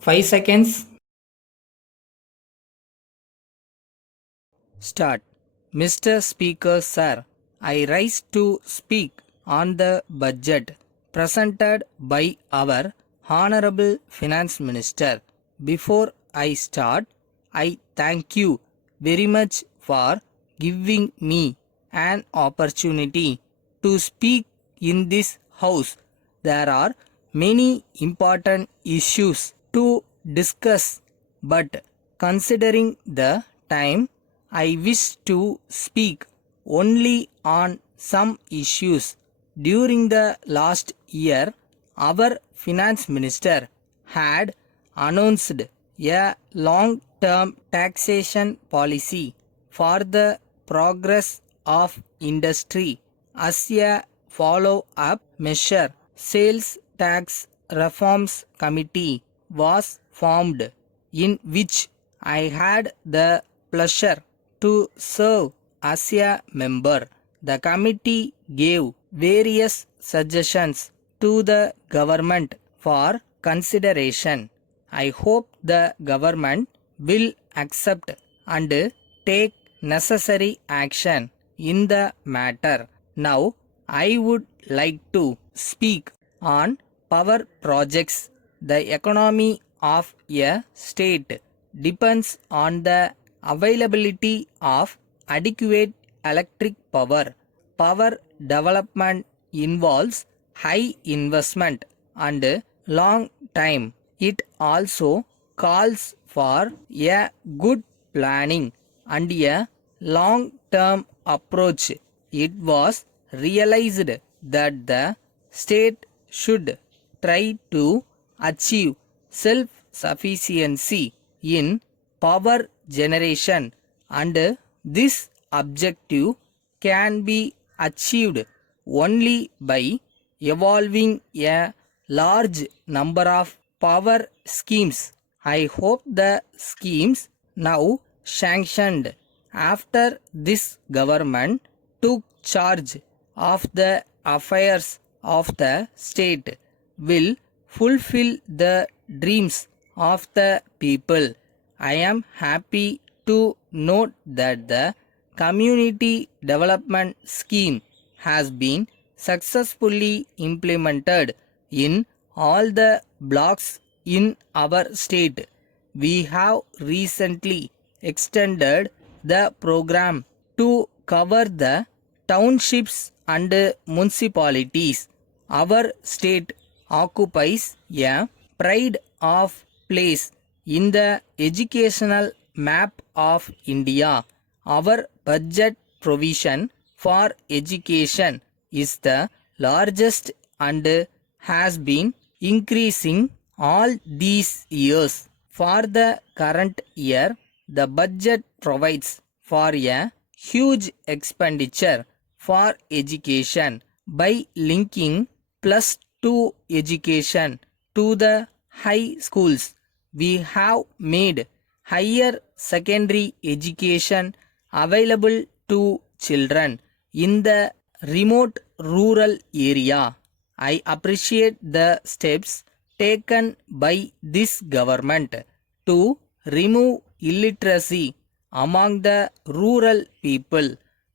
5 seconds. Start. Mr. Speaker, sir, I rise to speak on the budget presented by our Honorable Finance Minister. Before I start, I thank you very much for giving me an opportunity to speak in this house. There are many important issues to discuss, but considering the time, I wish to speak only on some issues. During the last year, our finance minister had announced a long term taxation policy for the progress of industry. As a follow up measure, sales tax reforms committee was formed, in which I had the pleasure to serve as a member. The committee gave various suggestions to the government for consideration. I hope the government will accept and take necessary action in the matter. Now, I would like to speak on power projects. The economy of a state depends on the availability of adequate electric power. Power development involves high investment and long time. It also calls for a good planning and a long term approach. It was realized that the state should try to achieve self sufficiency in power generation, and this objective can be achieved only by evolving a large number of power schemes. I hope the schemes now sanctioned after this government took charge of the affairs of the state will fulfill the dreams of the people. I am happy to note that the community development scheme has been successfully implemented in all the blocks in our state. We have recently extended the program to cover the townships and municipalities. Our state occupies a pride of place in the educational map of India. Our budget provision for education is the largest and has been increasing all these years. For the current year, the budget provides for a huge expenditure for education by linking plus 2 education to the high schools. We have made higher secondary education available to children in the remote rural area. I appreciate the steps taken by this government to remove illiteracy among the rural people.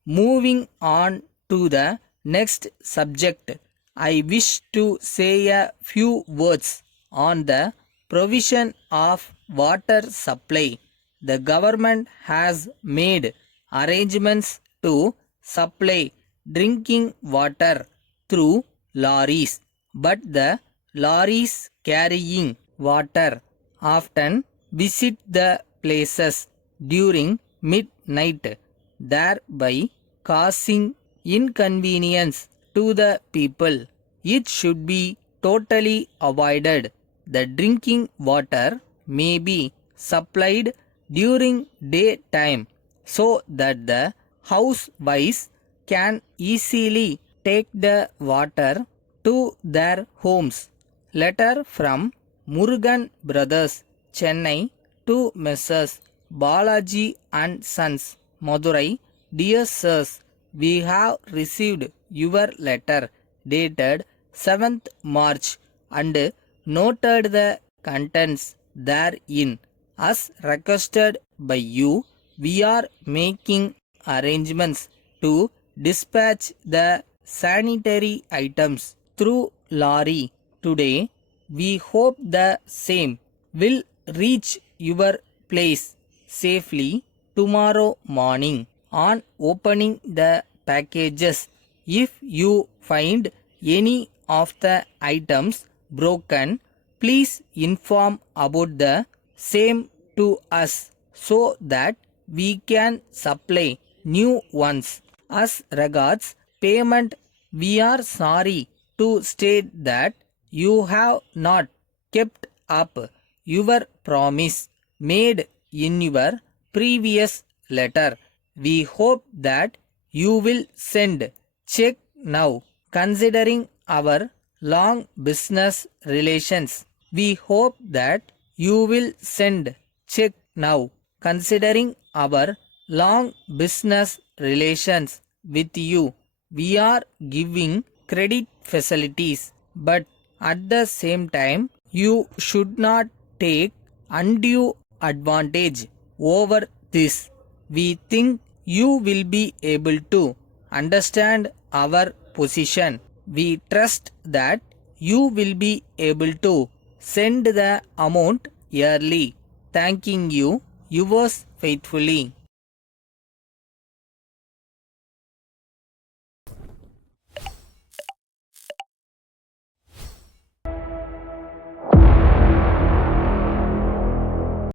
Moving on to the next subject, I wish to say a few words on the provision of water supply. The government has made arrangements to supply drinking water through lorries, but the lorries carrying water often visit the places during midnight, thereby causing inconvenience to the people. It should be totally avoided. The drinking water may be supplied during daytime so that the housewives can easily take the water to their homes. Letter from Murugan Brothers, Chennai, to Messrs. Balaji and Sons, Madurai. Dear sirs, we have received your letter dated 7th March and noted the contents therein. As requested by you, we are making arrangements to dispatch the sanitary items through lorry today. We hope the same will reach your place safely tomorrow morning. On opening the packages, if you find any of the items broken, please inform about the same to us so that we can supply new ones. As regards payment, we are sorry to state that you have not kept up your promise made in your previous letter. We hope that you will send check now. Considering our long business relations, we hope that you will send check now. Considering our long business relations with you, we are giving credit facilities, but at the same time, you should not take undue advantage over this. We think you will be able to understand our position. We trust that you will be able to send the amount yearly. Thanking you, yours faithfully.